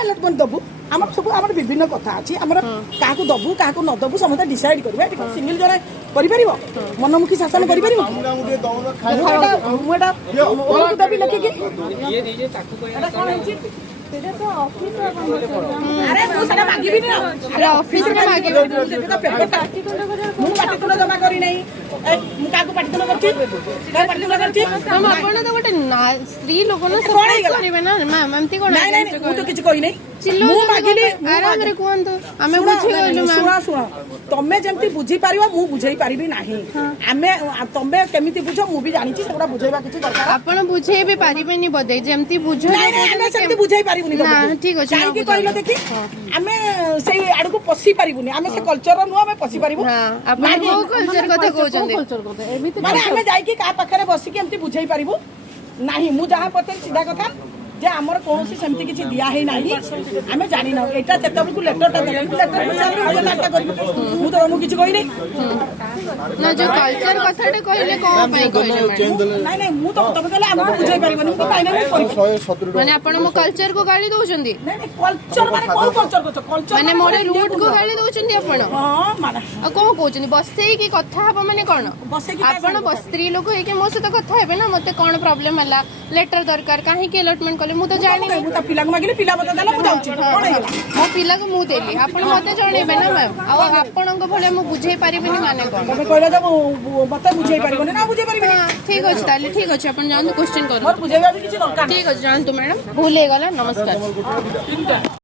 ballot बन दबु आम सब आम विभिन्न कथा अच्छी आम क्या दबु क्या न दबु समस्त डिसाइड करेंगे सिंगल जन कर मनमुखी शासन कर देवी लिखिकी अरे मुझे मागिबी ना अरे ऑफिस में मागिबी पाटितुल जमा करी नहीं क्या पाटितुल करछि हम आपण तो गोटे स्त्री लोक ना सपोर्ट करिवे ना मैम एमती कोन नहीं नहीं मु तो किछ कहि नहीं चिल्लो मु मागिली आराम रे कोंतो हमें बुझी गइलु मैम सुना तमे जेमती बुझी पारिबा मु बुझाई पारिबी नाही आमे तमे केमिति बुझो मु भी जानि छी सेगुडा बुझाइबा किछ दरकार आपण बुझेई भी पारिबेनी बदे जेमती बुझो नहीं नहीं आमे सेमती बुझाई पारिबुनी ना ठीक अछि काई की कहलो देखि आमे सेई आडू को पसी पारिबुनी आमे से कल्चर नु आमे पसी पारिबु हां आपण को कल्चर कथा कहउचंदी माने आमे जाई की का पाखरे बसी के एमती बुझाई पारिबु नाही मु जहा पते सीधा कथा जे हमर कोनसी सेमती किछि दिया हे नाही आमे जानि ना एटा तेतबु को लेटरटा देले लेटर हिसाब रे डाटा करबु मु तो मु किछि कहि नहीं ना जो कल्चर कथाटे कहले कोन पई कहले नहीं नहीं मु तो तब कहले हमको बुझाई पारिबनी मु काई नहीं करि माने आपण मो कल्चर को गाली दउचंदी नहीं नहीं कल्चर माने कोन कल्चर को कल्चर माने मोर रूट को गाली दउचंदी आपण हां माने आ कोन कहउचंदी बसई की कथा हबा माने कोन बसे की आपण स्त्री लोक हे के मो से तो कथा हेबे ना मते कोन प्रॉब्लम हला लेटर दरकार काहे के अलॉटमेंट कले मु तो जानि मु तो पिला मागिले पिला बता देला मु जाउची कोन हेला मो पिला को मु देली आपण मते जणेबे ना मैम आ आपणक भले मु बुझेई पारिबेनी माने कोन तबे कहला जब मते बुझाई पारिबनी ना बुझाई पारिबनी ठीक अछि ताले ठीक अछि आपण जानतु क्वेश्चन करू मोर बुझाइबा भी किछि दरकार ठीक अछि जानतु मैडम भूल हे गला नमस्कार